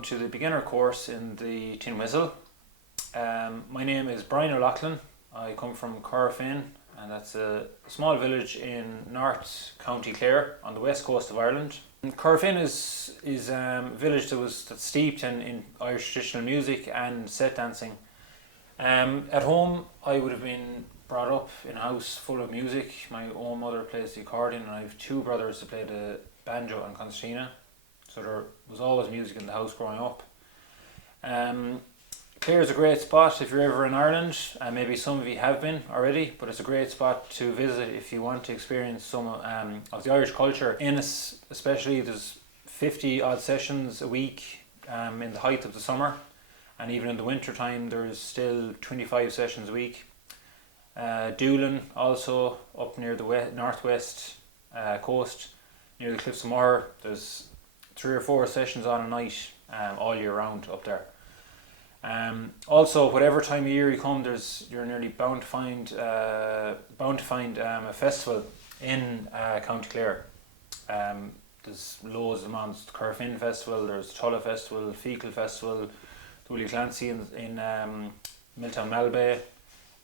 welcome to the beginner course in the tin whistle. My name is Doireann Ní Ghlacáin. I come from Corofin, and that's a small village in North County Clare on the west coast of Ireland. Corofin is a village that's steeped in Irish traditional music and set dancing. At home I would have been brought up in a house full of music. My own mother plays the accordion and I have two brothers who play the banjo and concertina. So there was always music in the house growing up. Clare is a great spot if you're ever in Ireland, and maybe some of you have been already, but it's a great spot to visit if you want to experience some of the Irish culture. Especially there's 50 odd sessions a week in the height of the summer, and even in the winter time there's still 25 sessions a week. Doireann also up near the northwest coast, near the Cliffs of Moher, there's 3 or 4 sessions on a night all year round up there. Also, whatever time of year you come, you're nearly bound to find a festival in County Clare. There's loads of them on. The Corofin Festival, there's Tulla Festival, Fiddle Festival, Doireann Ní Ghlacáin in Milltown Malbay,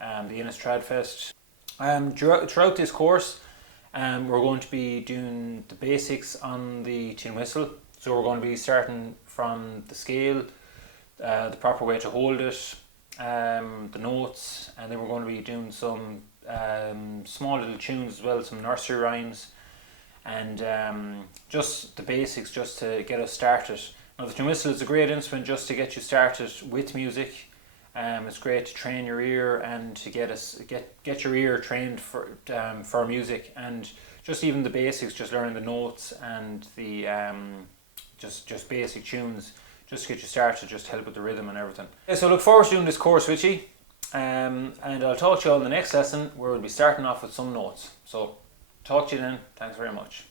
the Innistrad Fest. Throughout this course, we're going to be doing the basics on the tin whistle. So we're going to be starting from the scale, the proper way to hold it, the notes, and then we're going to be doing some small little tunes as well, some nursery rhymes, and just the basics just to get us started. Now the tin whistle is a great instrument just to get you started with music. It's great to train your ear and to get your ear trained for music, and just even the basics, just learning the notes and the just basic tunes, just to get you started, just to help with the rhythm and everything. So I look forward to doing this course with you, and I'll talk to you all in the next lesson where we'll be starting off with some notes. So talk to you then. Thanks very much.